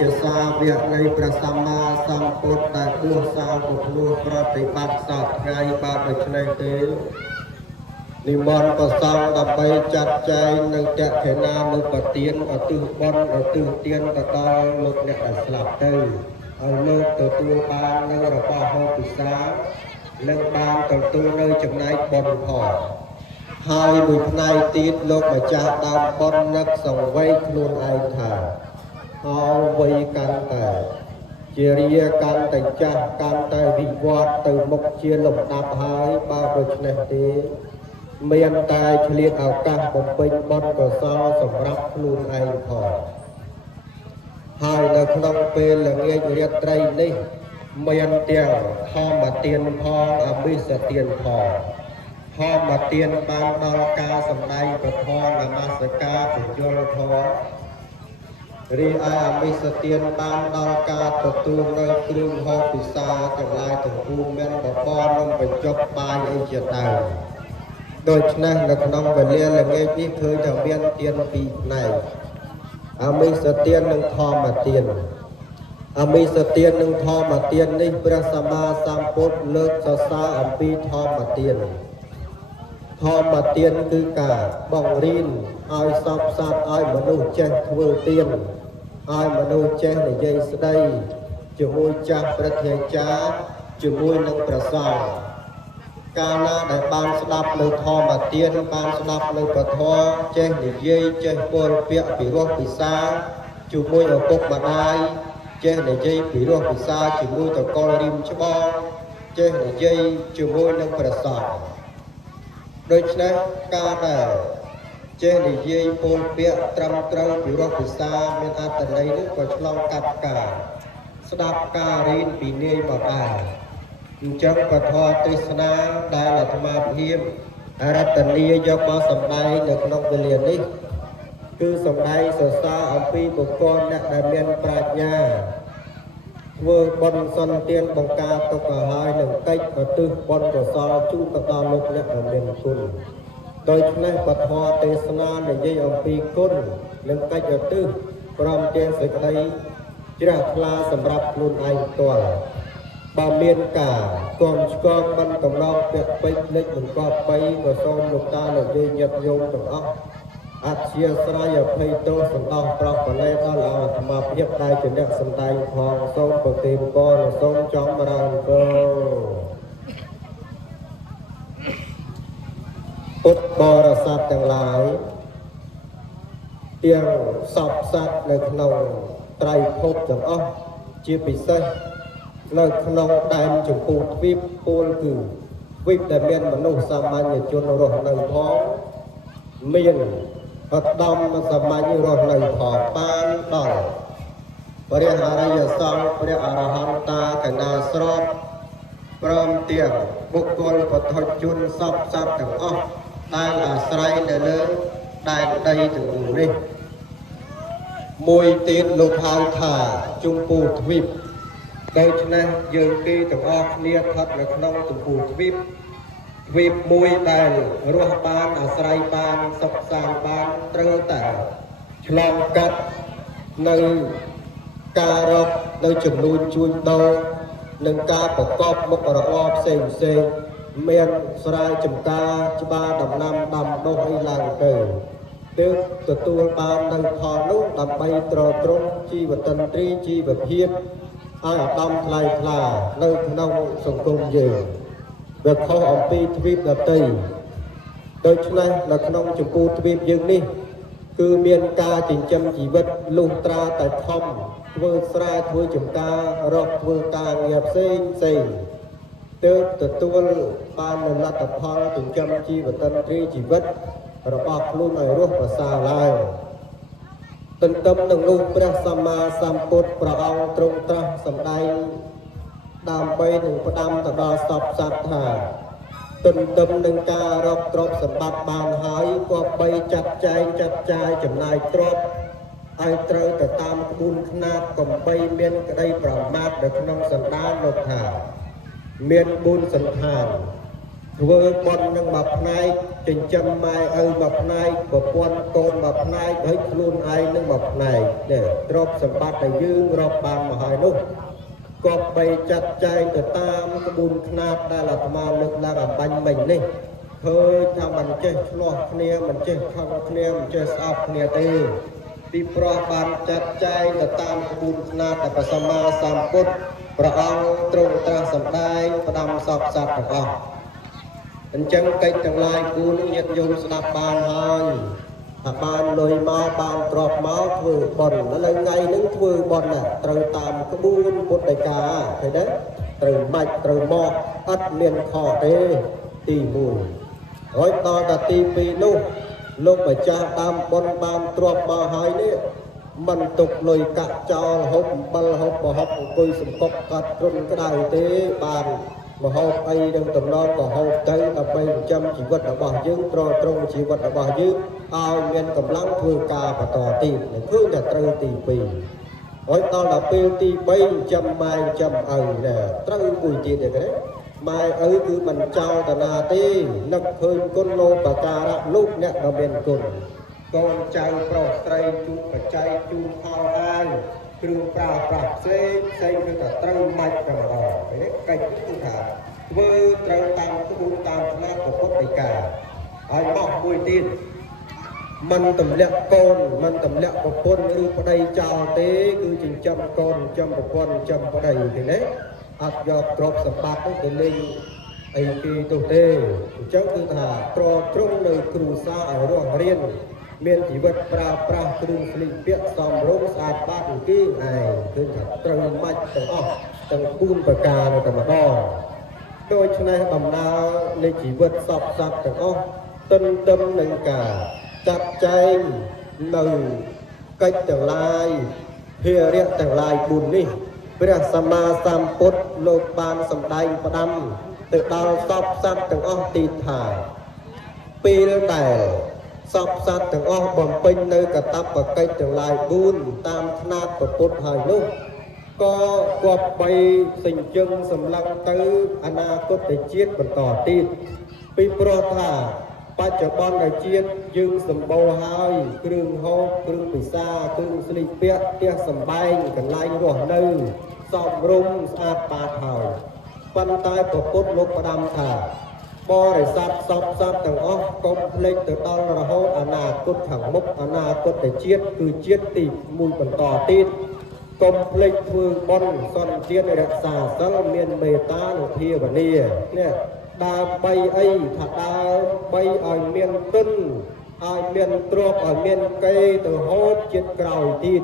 ជាសាវកនៃព្រះសម្មាសម្ពុទ្ធដែលបួសសាវកនោះប្រតិបត្តិសពថ្ងៃបើដូច្នេះទេនិមន្តប្រសង់ដើម្បីចាត់ចែងនៅតក្ខិណានុបទានឧទ្ទិសបុណ្យឧទ្ទិសទានទៅដល់លោកអ្នកដែលស្លាប់ទៅឲ្យលោកទទួលបាននៅរបស់ហូបពិសានិងបានទទួលនៅចំណែកបុណ្យផងហើយមួយផ្នែកទៀតលោកម្ចាស់ដើមបុណ្យនឹកសង្វេគខ្លួនឯងថាអោវ័យកាន់តែជារាកាន់តែចាស់កាន់តែវិវត្តទៅមុខជាលំដាប់ហើយបើដូច្នេះទេមានតែឆ្លៀតឱកាសបំពេញបុណ្យកុសលសម្រាប់ខ្លួនឯងផងហើយនៅក្នុងពេលល្ងាចរាត្រីនេះមានទាំងធម្មទានផងអមិសទានផងធម្មទានបានដល់ការសម្ដែងពធនមស្ការពយល់ធម៌រីឯអមិសទានបានដល់ការទទួលនៅគ្រឿងហូបពិសាទាំងឡាយទាំងពួងមានបបរនំបញ្ចុកបាយអីជាដើមដូច្នេះនៅក្នុងវេលាល្ងាចនេះឃើញថាមានទានពីរផ្នែកអមិសទាននិងធម្មទានអមិសទាននិងធម្មទាននេះព្រះសម្មាសម្ពុទ្ធលើកសរសើរអំពីធម្មទានធម្មទានគឺការបង្រៀនឲ្យសពសត្វឲ្យមនុស្សចេះធ្វើទានឲ្យមនុស្សចេះនិយាយស្ដីជាមួយចាស់ព្រឹទ្ធាចារ្យជាមួយនឹងព្រះសង្ឃកាលណាដែលបានស្ដាប់នៅធម្មទានបានស្ដាប់នៅពធចេះនិយាយចេះពោលពាក្យពីរោះពិសាជាមួយឪពុកម្ដាយចេះនិយាយពីរោះពិសាជាមួយតកលរៀមច្បងចេះនិយាយជាមួយនឹងព្រះសង្ឃដូច្នេះការដែលចេះនិយាយពោលពាក្យត្រឹមត្រូវពីរោះពិសាមានអត្ថន័យនេះក៏ឆ្លងកាត់ការស្ដាប់ការរៀនពីនាយមកដែរអញ្ចឹងពធទេសនាដែលអាត្មាភាពរតនីយកមកសម្ដែងនៅក្នុងវេលានេះគឺសម្ដែងសរសើរអំពីបុគ្គលអ្នកដែលមានប្រាជ្ញាធ្វើបុណ្យសន្តានបង្ការទុកឲ្យហើយនឹងកិច្ចឧទ្ទិសបុណ្យកុសលជូនទៅដល់លោកអ្នកដែលមានគុណដូច្នេះពធទេសនានិយាយអំពីគុណនិងកិច្ចឧទ្ទិសព្រមទាំងសេចក្តីជ្រះថ្លាសម្រាប់ខ្លួនឯងផ្ទាល់បើមានការគំឆ្កងមិនកំណត់ពាក្យពេចន៍លេចបង្កប់បីក៏សូមលោកតាលោកយាយញាតិញោមទាំងអស់អធិស្ឋានអភ័យទោសសំដោះប្រោសបលែដល់អាត្មាភាពដែលជាអ្នកសម្ដែងផងសូមប្រទានពរនិងសូមចំរានពរពុទ្ធបរិស័ទទាំងឡាយទាំងសពសត្វនៅក្នុងត្រៃភពទាំងអស់ជាពិសេសនៅក្នុងដែនចម្ពោះទ្វីបពលគឺទ្វីបដែលមានមនុស្សសាមញ្ញជនរស់នៅផងមានឧត្តមសាមញ្ញរស់នៅផងបានដល់ព្រះអរិយសង្ឃព្រះអរហន្តាកណាស្របព្រមទាំងបុគ្គលពុទ្ធជនសពសត្វទាំងអស់ដែលអាស្រ័យនៅលើដែនដីទាំងមូលនេះមួយទៀតលោកហៅថាចម្ពោះទ្វីបដូច្នេះយើងគេទាំងអស់គ្នាស្ថិតនៅក្នុងចម្ពោះទ្វីបទ្វីបមួយដែលរស់បានអាស្រ័យបានសុខសាន្តបានត្រូវតែឆ្លងកាត់នៅការរកនៅចំនួនជួញដូរនិងការប្រកបមុខរបរផ្សេងមានស្រែចម្ការច្បារដំណាំដាំដុះអីឡើងទៅទើបទទួលបាននៅផលនោះដើម្បីទ្រទ្រង់ជីវតន្ត្រីជីវភាពឲ្យឧត្តមថ្លៃថ្លានៅក្នុងសង្គមយើងវាខុសអំពីទ្វីបដទៃដូច្នេះនៅក្នុងចម្ពោះទ្វីបយើងនេះគឺមានការចិញ្ចឹមជីវិតលុះត្រាតែខំធ្វើស្រែធ្វើចម្ការរកធ្វើការងារផ្សេងទើបទទួលបាននូវលទ្ធផលចិញ្ចឹមជីវតន្ត្រីជីវិតរបស់ខ្លួនឲ្យរស់ប្រសើរឡើងទន្ទឹមនឹងនោះព្រះសម្មាសម្ពុទ្ធព្រះអង្គទ្រង់ត្រាស់សម្ដែងដើម្បីនឹងផ្ដាំទៅដល់សពសត្វថាទន្ទឹមនឹងការរកទ្រព្យសម្បត្តិបានហើយក៏បីចាត់ចែងចាត់ចាយចំណាយទ្រព្យឲ្យត្រូវទៅតាមក្បួនខ្នាតកំបីមានក្តីប្រមាទនៅក្នុងសន្តានលោកថាមានបុណ្យសន្តាន ធ្វើបន់នឹងមួយផ្នែកចិញ្ចឹមម៉ែឪមួយផ្នែកប្រពន្ធកូនមួយផ្នែកហើយខ្លួនឯងនឹងមួយផ្នែកនេះទ្រព្យសម្បត្តិដែលយើងរាប់បានមកហើយនោះក៏បីចាត់ចែងទៅតាមក្បួនខ្នាតដែលអាត្មាលើកឡើងអំបញ្ញមិញនេះឃើញថាមិនចេះឆ្លោះគ្នាមិនចេះខឹងគ្នាមិនចេះស្អប់គ្នាទេពីព្រោះបានចាត់ចែងទៅតាមក្បួនខ្នាតដែលព្រះសម្មាសម្ពុទ្ធព្រះអង្គទ្រង់ត្រាស់សម្ដែងផ្ដាំសពសត្វទាំងអស់អញ្ចឹងកិច្ចទាំងឡាយគូនឹងញាតិញោមស្ដាប់បានហើយថាបានលុយមកបានទ្រព្យមកធ្វើបុណ្យឥឡូវថ្ងៃហ្នឹងធ្វើបុណ្យត្រូវតាមក្បួនពុទ្ធដីកាឃើញទេត្រូវមាច់ត្រូវមកអត់មានខុសទេទី1ហើយដល់តែទី2នោះលោកម្ចាស់តាមបុណ្យបានទ្រព្យមកហើយនេះមិនទុកលុយកាក់ចោលហូបអំបិលហូបប្រហុកអង្គុយសង្កត់កាត់ទ្រុនក្តៅទេបានមហូបអីនឹងតំណក៏ហូបទៅដើម្បីចិញ្ចឹមជីវិតរបស់យើងទ្រទ្រង់ជីវិតរបស់យើងឲ្យមានកម្លាំងធ្វើការបន្តទៀតនឹងឃើញតែត្រូវទី2ហើយដល់ដល់ពេលទី3ចិញ្ចឹមម៉ែចិញ្ចឹមឪដែរត្រូវគួយទៀតទេម៉ែឪគឺមិនចោលតាណាទេនឹកឃើញគុណលោបការៈលោកអ្នកដ៏មានគុណកូនចៅប្រុសស្រីជួបបច្ច័យជូនខោអាវគ្រឿងប្រើប្រាស់ផ្សេងគឺថាត្រូវមាច់តែម្ដងនេះកិច្ចគឺថាធ្វើត្រូវតាមក្បួនតាមផ្នែកពុទ្ធដីកាហើយមកមួយទៀតមិនទម្លាក់កូនមិនទម្លាក់ប្រពន្ធឬប្តីចោលទេគឺចិញ្ចឹមកូនចិញ្ចឹមប្រពន្ធចិញ្ចឹមប្តីទេណាអត់យកទ្រព្យសម្បត្តិទៅលេងអីគេទៅទេអញ្ចឹងគឺថាត្រត្រង់នៅគ្រួសារឲ្យរស់រៀនមានជីវិតប្រើប្រាស់គ្រឿងស្លៀកពាក់សមរម្យស្អាតបាតអង្គឯងគឺថាត្រូវមាច់ទាំងអស់ទាំង4ប្រការនៅតែម្ដងដូច្នេះដំណើរនៃជីវិតសពសត្វទាំងអស់ទន្ទឹមនឹងការចាត់ចែងនៅកិច្ចទាំងឡាយភារៈទាំងឡាយ4នេះព្រះសម្មាសម្ពុទ្ធលោកបានសម្ដែងផ្ដាំទៅដល់សពសត្វទាំងអស់ទីថាពេលដែលសពសត្វទាំងអស់បំពេញនៅកតបកិច្ចទាំងឡាយ4តាមຂ្នាតពុទ្ធហើយនោះក៏គប្បីសេចក្ដីសម្លឹងទៅអនាគតជាតិបន្តទៀតពីព្រោះថាបច្ចុប្បន្នជាតិយើងសម្បូរហើយគ្រឿងហូបគ្រឿងពិសាគ្រឿងស្លៀកពាក់ផ្ទះសម្បែងកន្លែងរស់នៅសមរម្យស្អាតបាតហើយប៉ុន្តែព្រះពុទ្ធលោកផ្ដាំថាបរិស័ទសពសត្វទាំងអស់កុំភ្លេចទៅដល់រហូតអនាគតខាងមុខអនាគតជាតិគឺជាតិទី1បន្តទៀតកុំភ្លេចធ្វើបុណ្យសន្តានរក្សាសិលមានមេត្តានិងភាវនានេះដើម្បីអីថាដើម្បីឲ្យមានទុនឲ្យមានទ្រព្យឲ្យមានកេរ្តិ៍ទៅហូតជាតិក្រោយទៀត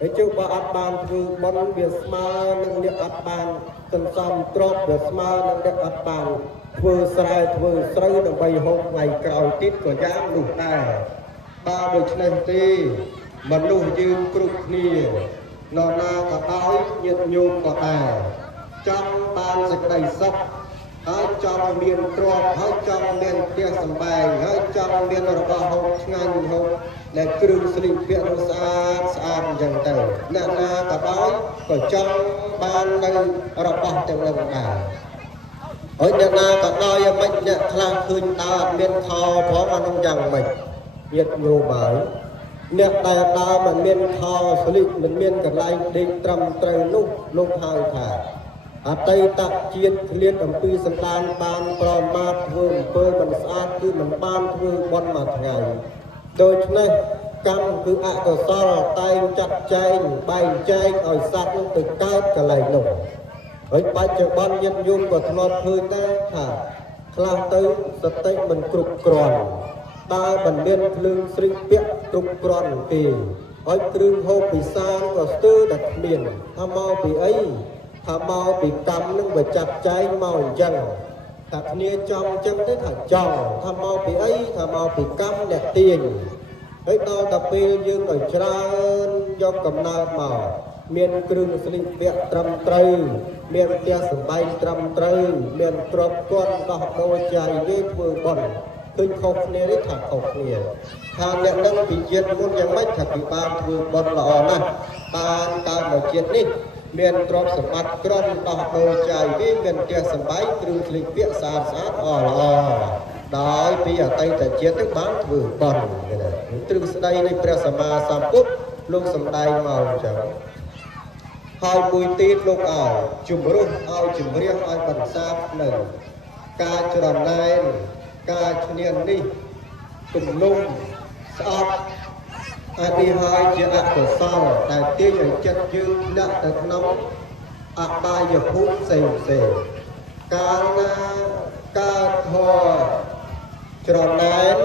ហើយជុំបើអត់បានធ្វើបុណ្យវាស្មើនឹងអ្នកអត់បានសន្សំទ្រព្យវាស្មើនឹងអ្នកអត់បានធ្វើស្រែធ្វើស្រូវដើម្បីហូបថ្ងៃក្រោយទៀតក៏យ៉ាងនោះដែរបើដូច្នេះទេមនុស្សយើងគ្រប់គ្នានរណាក៏ដោយញាតិញោមក៏ដែរចង់បានសេចក្តីសុខហើយចង់មានទ្រព្យហើយចង់មានផ្ទះសម្បែងហើយចង់មានរបស់ហូបឆ្ងាញ់ហូបដែលគ្រឿងស្លៀកពាក់នោះស្អាតស្អាតអញ្ចឹងទៅអ្នកណាក៏ដោយក៏ចង់បាននៅរបស់ទាំងនោះដែរហើយអ្នកណាក៏ដោយយ៉ាងម៉េចអ្នកខ្លះឃើញដើរអត់មានខោផងអានោះយ៉ាងម៉េចញាតិញោមហើយអ្នកដែលដើរមិនមានខោស្លៀកមិនមានកន្លែងដេកត្រឹមត្រូវនោះលោកហៅថាអតីតជាតិឃ្លាតអំពីសន្តានបានប្រមាថធ្វើអំពើមិនស្អាតគឺមិនបានធ្វើបុណ្យមួយថ្ងៃដូច្នេះកម្មគឺអកុសលតែងចាត់ចែងបែងចែកឲ្យសត្វនោះទៅកើតកន្លែងនោះហើយបច្ចុប្បន្នញាតិញោមក៏ធ្លាប់ឃើញដែរថាខ្លះទៅសតិមិនគ្រប់គ្រាន់ដើរមិនមានភ្លើងស្រីពាក់គ្រប់គ្រាន់ទេហើយគ្រឿងហូបពិសាក៏ស្ទើរតែគ្មានថាមកពីអីថាមកពីកម្មនឹងវាចាត់ចែងមកអញ្ចឹងថាគ្នាចង់អញ្ចឹងទេថាចង់ថាមកពីអីថាមកពីកម្មអ្នកទាញហើយដល់តែពេលយើងឲ្យច្រើនយកកំណើតមកមានគ្រឿងស្លៀកពាក់ត្រឹមត្រូវមានផ្ទះសម្បែងត្រឹមត្រូវមានទ្រព្យគាត់ដោះដូរចាយនេះធ្វើបុណ្យឃើញខុសគ្នានេះថាខុសគ្នាថាអ្នកនឹងពីជាតិមុនយ៉ាងម៉េចថាពីបានធ្វើបុណ្យល្អណាស់បានតាមមកជាតិនេះ មានទ្រព្យសម្បត្តិក្រំដោះដូរចាយវាមានផ្ទះសម្បែងគ្រឿងស្លៀកពាក់ស្អាតអល្អដោយពីអតីតជាតិទៅបានធ្វើបន់គេណាទ្រឹស្ដីនៃព្រះសម្មាសម្ពុទ្ធលោកសម្ដែងមកអញ្ចឹងហើយមួយទៀតលោកឲ្យជំរុះឲ្យជំរះឲ្យបន្សាបនៅការច្រណែនការឈ្នាននេះគំនុំស្អប់អានេះហើយជាអកុសលដែលទាញឲ្យចិត្តយើងធ្លាក់ទៅក្នុងអបាយភូមិផ្សេងកាលណាកើតធម៌ច្រណែន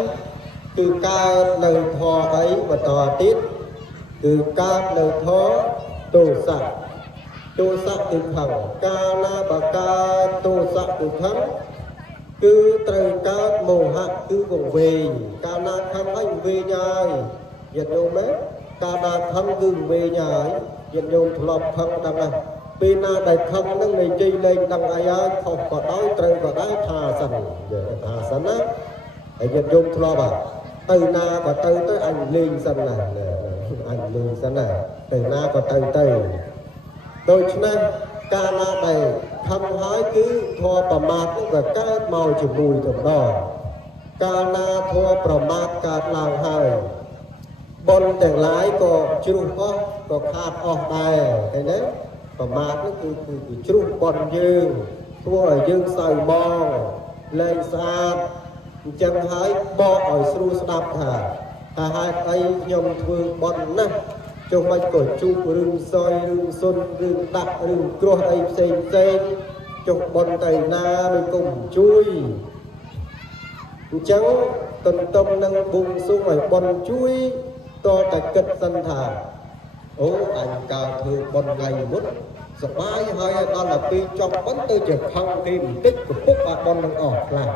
គឺកើតនៅធម៌អីបន្តទៀតគឺកើតនៅធម៌ទោសៈគឺខឹងកាលណាបើកើតទោសៈគឺខឹងគឺត្រូវកើតមោហៈគឺវង្វេងកាលណាខឹងហើយវង្វេងហើយញាតិញោមណាកាលណាខឹងគឺវង្វេងហើយញាតិញោមធ្លាប់ខឹងដឹងណាពេលណាដែលខឹងនឹងនិយាយលេងដឹងអីហើយខុសក៏ដោយត្រូវក៏ដោយថាសិនថាសិនណាហើយញាតិញោមធ្លាប់ទៅណាក៏ទៅអញលេងសិនណាអញលេងសិនណាទៅណាក៏ទៅដូច្នេះកាលណាដែលខំហើយគឺធម៌ប្រមាទនឹងក៏កើតមកជាមួយទៅម្ដងកាលណាធម៌ប្រមាទកើតឡើងហើយបុណ្យទាំងឡាយក៏ជ្រុះអស់ក៏ខាតអស់ដែរឃើញទេប្រមាទនេះគឺជ្រុះបុណ្យយើងធ្វើឲ្យយើងសៅមងលែងស្អាតអញ្ចឹងហើយបកឲ្យស្រួលស្ដាប់ថាហេតុអីខ្ញុំធ្វើបុណ្យណាស់ចុះមិនក៏ជួបរឿងសយរឿងសុនរឿងដាក់រឿងគ្រោះអីផ្សេងចុះបុណ្យទៅណាមិនគុំជួយអញ្ចឹងទន្ទឹមនឹងបួងសួងឲ្យបុណ្យជួយតតែគិតសិនថាអូអញកើតធ្វើបុណ្យថ្ងៃមុនសបាយហើយដល់តែពេលចប់បុណ្យទៅជាខំគេបន្តិចកំពុកអាបុណ្យនឹងអស់ខ្លះ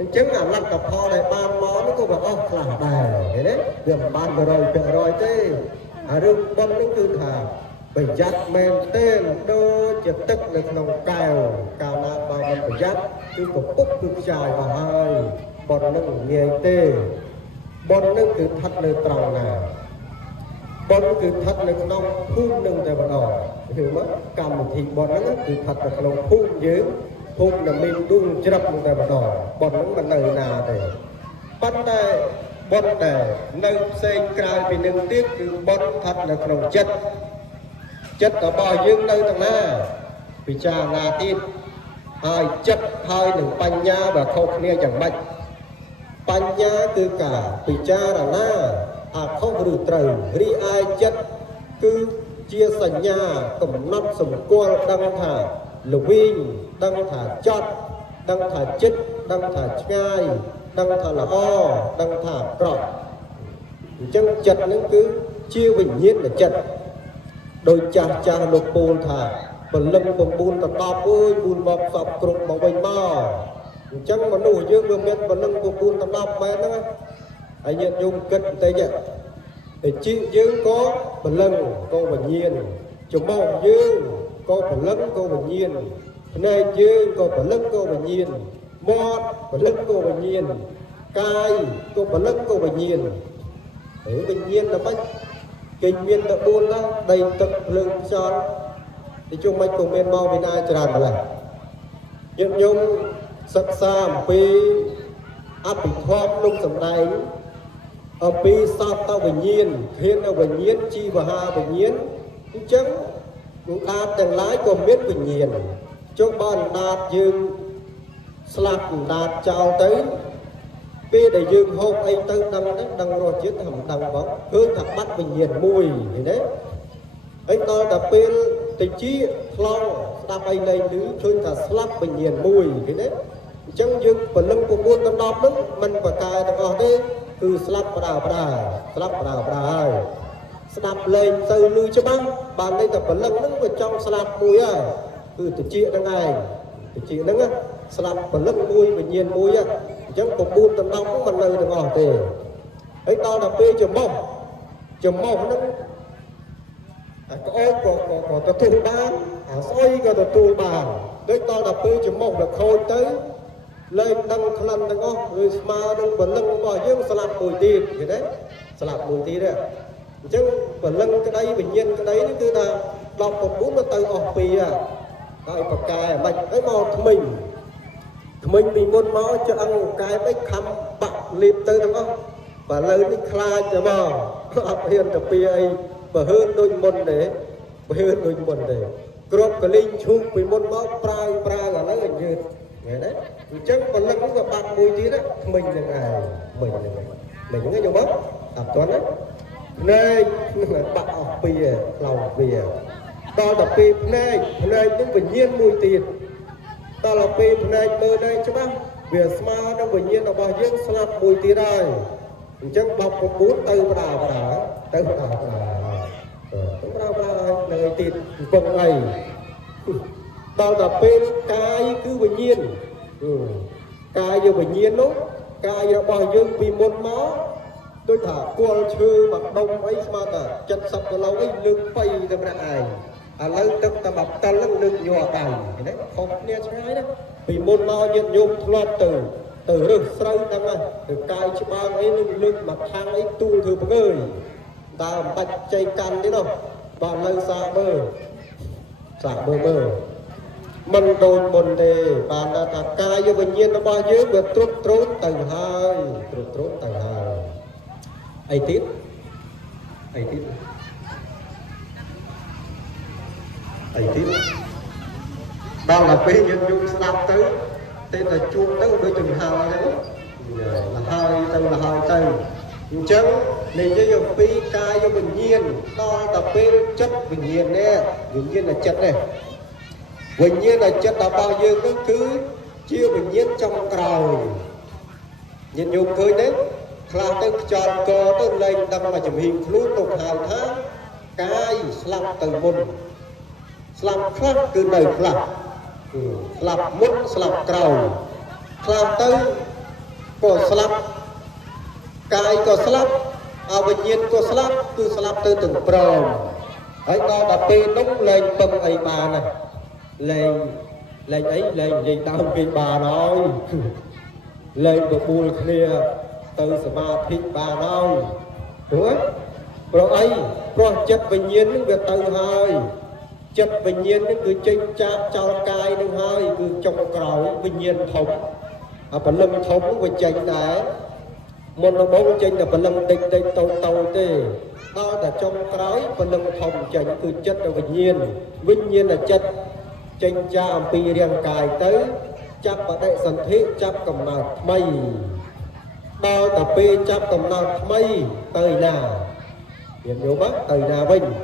អញ្ចឹងអាលទ្ធផលដែលបានមកនោះក៏វាអស់ខ្លះដែរឃើញទេវាមិនបាន100%ទេអារឿងបុណ្យនេះគឺថាប្រយ័ត្នមែនទេដូចជាទឹកនៅក្នុងកែវកាលណាបើមិនប្រយ័ត្នគឺកំពុកគឺខ្ចាយមកហើយបុណ្យនឹងងាយទេបុណ្យនឹងគឺស្ថិតនៅត្រង់ណាបុណ្យគឺស្ថិតនៅក្នុងភូមិនឹងតែម្ដងឃើញមកកម្មវិធីបុណ្យហ្នឹងគឺស្ថិតនៅក្នុងភូមិយើងភូមិដែលមានដួងច្រឹបនឹងតែម្ដងបុណ្យហ្នឹងមិននៅណាទេប៉ុន្តែបុណ្យដែលនៅផ្សេងក្រៅពីនឹងទៀតគឺបុណ្យស្ថិតនៅក្នុងចិត្តរបស់យើងនៅទាំងណាពិចារណាទៀតហើយចិត្តហើយនឹងបញ្ញាបើខុសគ្នាយ៉ាងម៉េចបញ្ញាគឺការពិចារណាអាខុសឬត្រូវរីឯចិត្តគឺជាសញ្ញាកំណត់សម្គាល់ដឹងថាល្វីងដឹងថាចត់ដឹងថាចិត្តដឹងថាឆ្ងាយដឹងថាល្អដឹងថាអាក្រក់អញ្ចឹងចិត្តនឹងគឺជាវិញ្ញាណចិត្តដោយចាស់លោកពូលថាពលឹង9 10អើយពូលមកសពគ្រប់មកវិញមកអញ្ចឹងមនុស្សយើងវាមានពលឹង9 10មែនហ្នឹងហើយញាតិញោមគិតបន្តិចតែជីវយើងក៏ពលឹងក៏វិញ្ញាណច្រមុះយើងក៏ពលឹងក៏វិញ្ញាណភ្នែកយើងក៏ពលឹងក៏វិញ្ញាណមាត់ពលឹងក៏វិញ្ញាណកាយក៏ពលឹងក៏វិញ្ញាណហើយវិញ្ញាណដល់ម៉េចគេមានតែ4ណាដីទឹកភ្លើងខ្យល់ទីជុំមិនក៏មានមកពីណាច្រើនម្ល៉េះញាតិញោមសិក្សាអំពីអភិធម្មលោកសម្ដែងអំពីសត្វវិញ្ញាណធានវិញ្ញាណជីវហាវិញ្ញាណអញ្ចឹងលោកដាតទាំងឡាយក៏មានវិញ្ញាណចុះបើដាតយើងស្លាប់ដាតចោលទៅពេលដែលយើងហូបអីទៅដឹងរសជាតិថាមិនដឹងបងឃើញថាបាត់វិញ្ញាណមួយឃើញទេហើយដល់តែពេលតិចខ្លងស្ដាប់អីលែងឮឃើញថាស្លាប់វិញ្ញាណមួយឃើញទេអញ្ចឹងយើងពលឹង9 10ហ្នឹងមិនបកកែទាំងអស់ទេគឺស្លាប់បដាស្លាប់បដាហើយស្ដាប់លែងទៅឮច្បាស់បានន័យថាពលឹងហ្នឹងវាចង់ស្លាប់មួយហើយគឺតិចហ្នឹងឯងតិចហ្នឹងស្លាប់ពលឹងមួយវិញ្ញាណមួយអញ្ចឹង9 10ហ្នឹងមិននៅទាំងអស់ទេហើយដល់ទៅពេលច្រមុះហ្នឹងអាក្អែកក៏ទទួលបានអាស្អុយក៏ទទួលបានដូចដល់ទៅពេលច្រមុះវាខូចទៅលែងដឹងក្លិនទាំងអស់ឬស្មើនឹងពលឹងរបស់យើងស្លាប់មួយទៀតឃើញទេស្លាប់មួយទៀតទេអញ្ចឹងពលឹងក្តីវិញ្ញាណក្តីនេះគឺថា đọc một bút nó từ ở phía tại bậc cái mạch cái mò mình bị môn máu cho ăn một cái mấy khăm bạc liệp tới đúng không và lời đi khai cho mò học hiền tập bia ấy và hơn đôi môn để cướp cái linh chung bị môn máu prai là lấy hình như nghe đấy chắc còn lăng cũng gặp bạn mùi tí đó mình là ngày mình nghe nhiều mất tập toán đấy nơi là bạn học bia lòng bia đó là bia này những bình nhiên mùi tiền đó là bia này mơ đây chứ bác việc mà nó bình nhiên là bao nhiêu slap mùi tiền đây chắc bọc một bút từ nơi tiền vâng này đó là bia cái cứ bình nhiên cái giờ bình nhiên đó cái giờ bao nhiêu vì môn máu tôi thả qua chơi mặt đông ấy mà ta chân sập cái lâu ấy lưng phay ra ai lưng tức ta bập ta lưng nhọ cày đấy không nghe trái đó vì môn mau nhận nhung loạt từ được sâu đăng này từ cài cho bao ấy lưng mặt thang ấy tu thử bằng ơi ta bạch chạy can thế đâu bạn lưng xa mơ mình đồn bồn đề bạn là ta cài cho bình nhiên nó bao nhiêu việc trốn tầng hai ai tiếp đó là bây nhân dung slap tới tên là chuông tới đôi chừng hai đấy là hai tay chân này cho dùng pi cai cho bình nhiên đó là pi chất bình nhiên nè bình nhiên là chất này bình nhiên là chất là bao nhiêu cứ chia bình nhiên trong cầu nhân dung khơi đấy là tôi chọn cơ tôi lên đâm mà chụp hình luôn một hai tháng cái slap từ môn slap khác từ đời slap mút slap cầu slap tới có slap cái có slap bình nhiên có slap cứ slap từ từng pro ấy đó là tê nóng lên tâm ấy bà này lên gì tao cái bà nói lên được buồn kia từ Samadhi bà nói đúng không? Rồi ấy, rồi chất bình nhiên những việc từ hai chất bình nhiên những người chênh chạp cho cai những hai cứ trong cầu bình nhiên thống bà lâm thống với chênh đấy một là bóng chênh là bà lâm địch tàu tê đó là trong cái bà lâm thống chênh cứ chất là bình nhiên là chất chênh chạp bì riêng cài tới chạp bà đại sản thiết chạp cầm mặt mây bao tập bê chắp cầm nát mây tới nào hiện vô bắc tới nhà vinh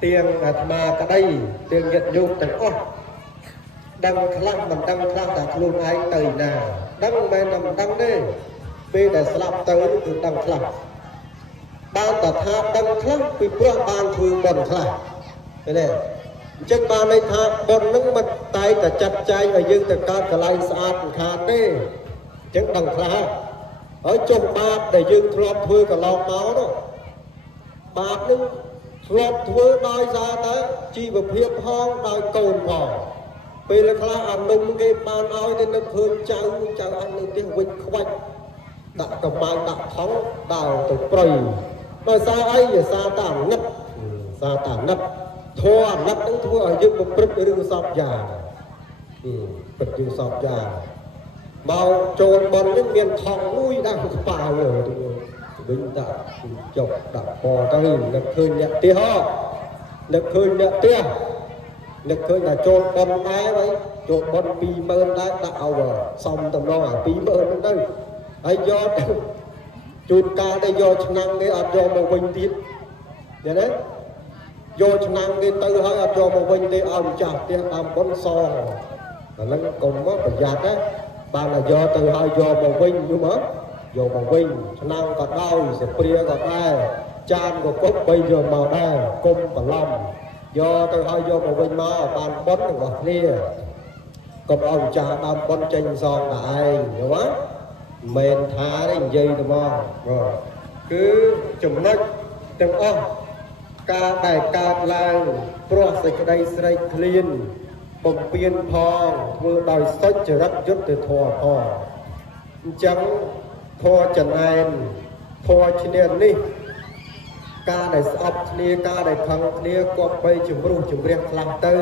tiền mà cả đây tiền nhận dụng tầng ớt đăng khăn mình đăng khăn tại luôn ai tới nào đăng bên nằm đăng đi bê để slap tới được đăng khăn ban tà tha đăng khăn vì bữa ban thường bần khăn thế này chắc ban này tha bần nâng mặt tay ta chặt chay ở dương ta ca cả lại sạch khăn đi chắc đăng khăn ở trong bát để dương thọp thưa cả lòng máu đó bát nó thọp thưa đôi ra đó chi vào hiệp hong đôi cồn phò vì là khá ăn nông cái bàn oi nên nó thương cháu ăn những tiếng vinh khoanh đã cầm bài đã thóng đào từ prey mà xa ấy là xa tàn nấp thua nấp nó thua ở dương một bếp để đừng sọp già bật dương sọp già bao trồn bần những miền thòng nuôi đang phá rồi vinh đã chọc đã bò ta hình lực khơi nhận tia lực khơi là trồn bần ai vậy trồn bần bì mơn đã tạo rồi xong tầm đó bì mơn đây ai do chôn ca đây do năng cái do một vinh tiếp vậy đấy do năng cái tư hơi do một vinh thì ông chặt thì làm con so là nó cùng có phải giặt đấy bạn là do từ hai do một vinh nhưng mà do một vinh năng còn đau sẽ pria còn đây chan của cốc bây giờ màu đây cung và lòng do từ hai do một vinh mà bạn bón được ngọt lia còn ông cha đam con tranh giòn là ai hiểu không mền thá đấy dây đúng không rồi cứ chùm nách từng ông ca đại ca lang pro sạch đây sạch clean bồng piên phong vừa đòi sách trở rất giúp từ thò chẳng thò chẳng ai thò trên đèn đi ការដែលស្អប់គ្នាការដែលខឹងគ្នាគប្បីជំរុះជំរះខ្លាំងទៅ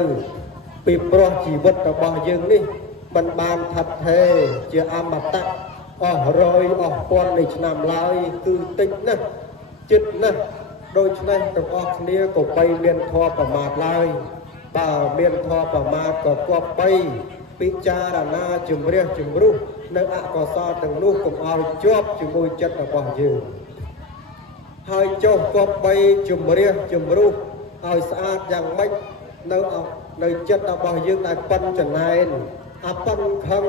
ពីព្រោះជីវិតរបស់យើងនេះមិនបានថិតថេរជាអមតៈអស់រយអស់ពាន់នៃឆ្នាំឡើយគឺតិចណាស់ចិត្តណាស់ដូច្នេះទាំងអស់គ្នាក៏បីមានធម៌ប្រមាទឡើយបើមានធម៌ប្រមាទក៏គប្បីពិចារណាជំរះជំរុះនៅអកុសលទាំងនោះកុំឲ្យជាប់ជាមួយចិត្តរបស់យើងហើយចុះគប្បីជំរះជំរុះឲ្យស្អាតយ៉ាងម៉េចនៅចិត្តរបស់យើងដែលប៉ិនចំណែនអាប៉ិនខឹង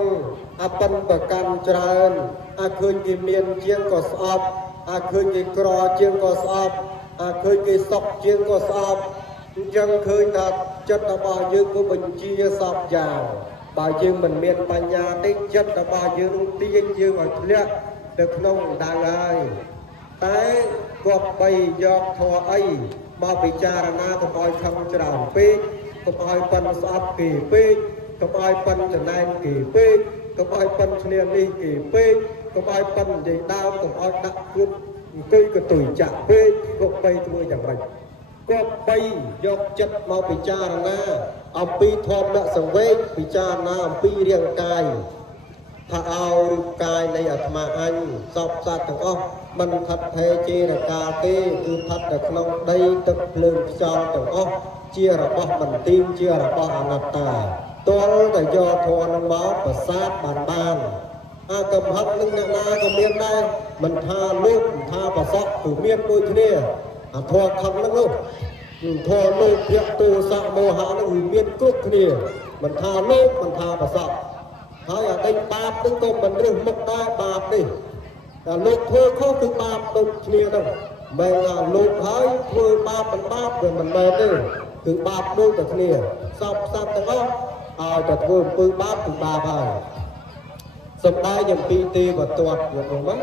អាប៉ិនប្រកាន់ច្រើនអាឃើញគេមានជាងក៏ស្អប់អាឃើញគេក្រជាងក៏ស្អប់អាឃើញគេសុខជាងក៏ស្អប់អញ្ចឹងឃើញថាចិត្តរបស់យើងក៏បញ្ជាសពយ៉ាងបើយើងមិនមានបញ្ញាទេចិត្តរបស់យើងនឹងទាញយើងឲ្យធ្លាក់ទៅក្នុងដៅហើយតែគប្បីយកធម៌អីមកពិចារណាកុំឲ្យខឹងច្រើនពេកកុំឲ្យប៉ិនស្អប់គេពេកកុំឲ្យប៉ិនចំណែនគេពេកកុំឲ្យប៉ិនឈ្នានេះគេពេកកុំឲ្យប៉ិននិយាយដើមកុំឲ្យដាក់គ្រប់អង្គុយកតុយចាក់ពេកគប្បីធ្វើយ៉ាងម៉េចគប្បីយកចិត្តមកពិចារណាអំពីធម្មសង្វេគពិចារណាអំពីរាងកាយថាឲ្យរូបកាយនៃអាត្មាអញសពសត្វទាំងអស់មិនថិតថេរជារកាលទេគឺថិតតែក្នុងដីទឹកភ្លើងខ្យល់ទាំងអស់ជារបស់បន្ទាបជារបស់អនត្តាទាល់តែយកធម៌នឹងមកប្រសាទបានអាកំហឹងនឹងអ្នកណាក៏មានដែរមិនថាលោកមិនថាប្រសក់គឺមានដូចគ្នាអាធម៌ខឹងនឹងនោះធម៌លោកភៈទោសៈមោហៈនឹងមានគ្រប់គ្នាមិនថាលោកមិនថាប្រសក់ហើយអាដេញបាបនឹងក៏មិនរើសមុខដែរបាបនេះតែលោកធ្វើខុសគឺបាបដូចគ្នាហ្នឹងមិនថាលោកហើយធ្វើបាបមិនបាបវាមិនមែនទេគឺបាបដូចតែគ្នាសពសត្វទាំងអស់ឲ្យតែធ្វើអំពើបាបគឺបាបហើយសំដែងអំពីទេវទត្តយល់ទេมั้យ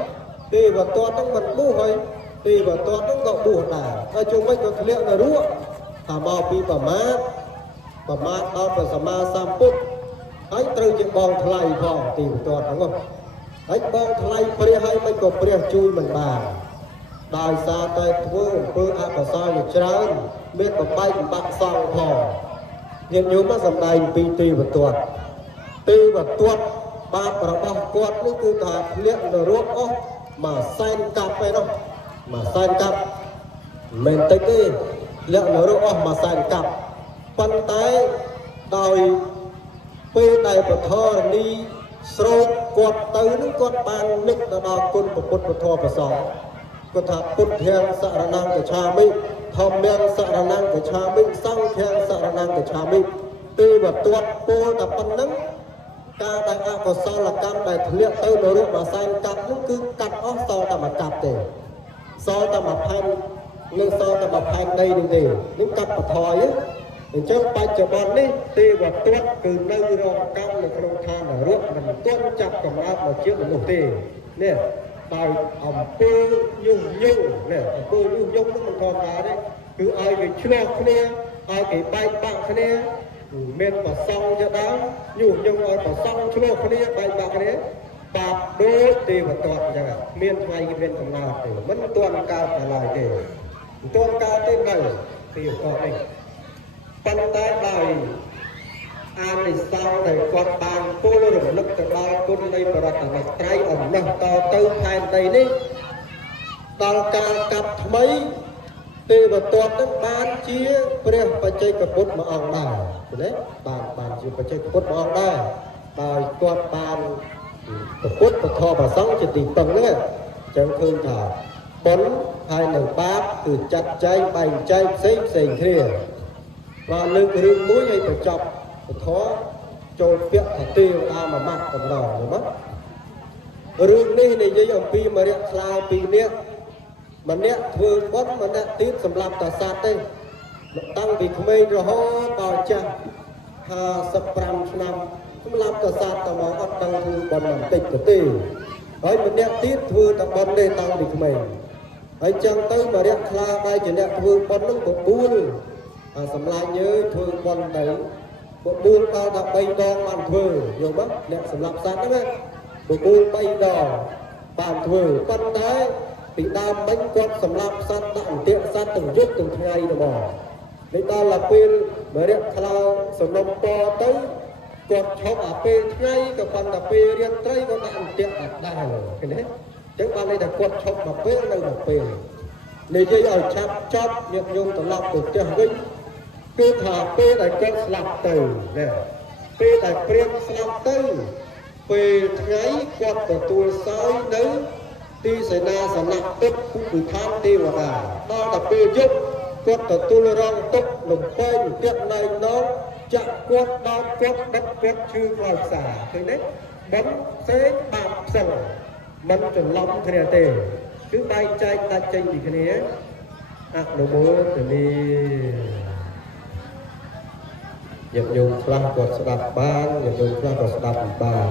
ទេវទត្តហ្នឹងមិនបួសហើយទេវទត្តហ្នឹងក៏បួសដែរហើយជុំវិញក៏ធ្លាក់នៅរស់ថាមកពីប្រមាទដល់ព្រះសម្មាសម្ពុទ្ធហើយត្រូវជាបងថ្លៃផងទេវទត្តហ្នឹងហើយបងថ្លៃព្រះហើយមិនក៏ព្រះជួយមិនបានដោយសារតែធ្វើអំពើអកុសលជាច្រើនមានបំបែកបំបាក់សងផងញាតិញោមមកសម្ដែងពីទេវទត្តបាបរបស់គាត់នេះគឺថាធ្លាក់នរកអស់មួយសែនកាប់ឯនោះមួយសែនកាប់មិនតិចទេធ្លាក់នរកអស់មួយសែនកាប់ប៉ុន្តែដោយពេលដែលពធរណីស្រោបគាត់ទៅនឹងគាត់បាននឹកទៅដល់គុណពុទ្ធពធប្រសងគាត់ថាពុទ្ធាំសរណង្កច្ឆាមិធម្មំសរណង្កច្ឆាមិសង្ឃាំសរណង្កច្ឆាមិទេវទត្តពោលតែប៉ុណ្្នឹងការដែលអកុសលកម្មដែលធ្លាក់ទៅនរកមួយសែនកាប់នោះគឺកាត់អស់សល់តែមួយកាប់ទេសល់តែមួយផែននៅសល់តែមួយផែនដីនេះទេនេះកាត់បថយអញ្ចឹងបច្ចុប្បន្ននេះទេវទត្តគឺនៅរងកម្មនៅក្នុងឋាននរកមិនទាន់ចាប់កំណើតមកជាមនុស្សទេនេះដោយអំពើញុះញង់នេះអំពើញុះញង់នោះមិនធម្មតាទេគឺឲ្យគេឆ្លោះគ្នាឲ្យគេបែកបាក់គ្នាមានប្រសងជាដើមញុះញង់ឲ្យប្រសងឆ្លោះគ្នាបែកបាក់គ្នាបាបដូចទេវទត្តអញ្ចឹងមានថ្លៃគេមានកំណើតទេមិនទាន់កើតឡើយទេមិនទាន់កើតទេនៅទេវទត្តនេះប៉ុន្តែដោយអានិសង្សដែលគាត់បានពលរលឹកទៅដល់គុណនៃបរតនត្រ័យអំណះតទៅផែនដីនេះដល់ការកាប់ថ្មីទេវទត្តនឹងបានជាព្រះបច្ចេកពុទ្ធមួយអង្គដែរឃើញទេបានជាបច្ចេកពុទ្ធមួយអង្គដែរដោយគាត់បានពុទ្ធពធប្រសង្ឃជាទីពឹងហ្នឹងអញ្ចឹងឃើញថាបុណ្យហើយនៅបាបគឺចាត់ចែងបែងចែកផ្សេងគ្នាបាទលើករឿងមួយឲ្យបញ្ចប់ពធចូលពាក្យថាទេវតាមួយម៉ាត់តម្រងយល់ទេរឿងនេះនិយាយអំពីមរៈខ្លាពីរនាក់ម្នាក់ធ្វើបុណ្យម្នាក់ទៀតសម្លាប់តាសត្វទេតាំងពីក្មេងរហូតដល់ចាស់55ឆ្នាំសម្លាប់តាសត្វតែមកអត់ដឹងធ្វើបុណ្យបន្តិចទៅទេហើយម្នាក់ទៀតធ្វើតែបុណ្យទេតាំងពីក្មេងហើយចឹងទៅមរៈខ្លាដែលជាអ្នកធ្វើបុណ្យនឹងបបួលសម្លាញ់យើធ្វើបុណ្យទៅបបួលដល់តែ3ដងបានធ្វើយល់ទេអ្នកសម្លាប់សត្វហ្នឹងបបួល3ដងបានធ្វើប៉ុន្តែ ពីដើមមិញគាត់សម្រាប់សត្វដាក់អន្ទាក់សត្វទាំងយប់ទាំងថ្ងៃទៅមកនេះដល់ទៅពេលបើរៀបថ្លើសំណុំពរទៅគាត់ឈប់អាពេលថ្ងៃក៏ប៉ុន្តែពេលរៀនត្រីក៏ដាក់អន្ទាក់ដែរឃើញទេអញ្ចឹងបានន័យថាគាត់ឈប់មកពេលនៅមកពេលនិយាយឲ្យឆាប់ចប់ញាតិញោមត្រឡប់ទៅផ្ទះវិញគឺថាពេលដែលគាត់ស្លាប់ទៅណាពេលដែលព្រាមស្លាប់ទៅពេលថ្ងៃគាត់ទទួលសោយនៅទីសេនាសនៈទឹកភូមិឋានទេវតាដល់តែពេលយប់គាត់ទទួលរងទុកលំពេងទៀតណៃណងចាក់គាត់ដល់គាត់ដឹកគាត់ឈឺខ្លោចសាឃើញទេមិនផ្សេងបាបផ្សេងមិនច្រឡំគ្នាទេគឺបែងចែកដាច់ចេញពីគ្នាអនុមោទនីញាតិញោមខ្លះគាត់ស្ដាប់បានញាតិញោមខ្លះក៏ស្ដាប់មិនបាន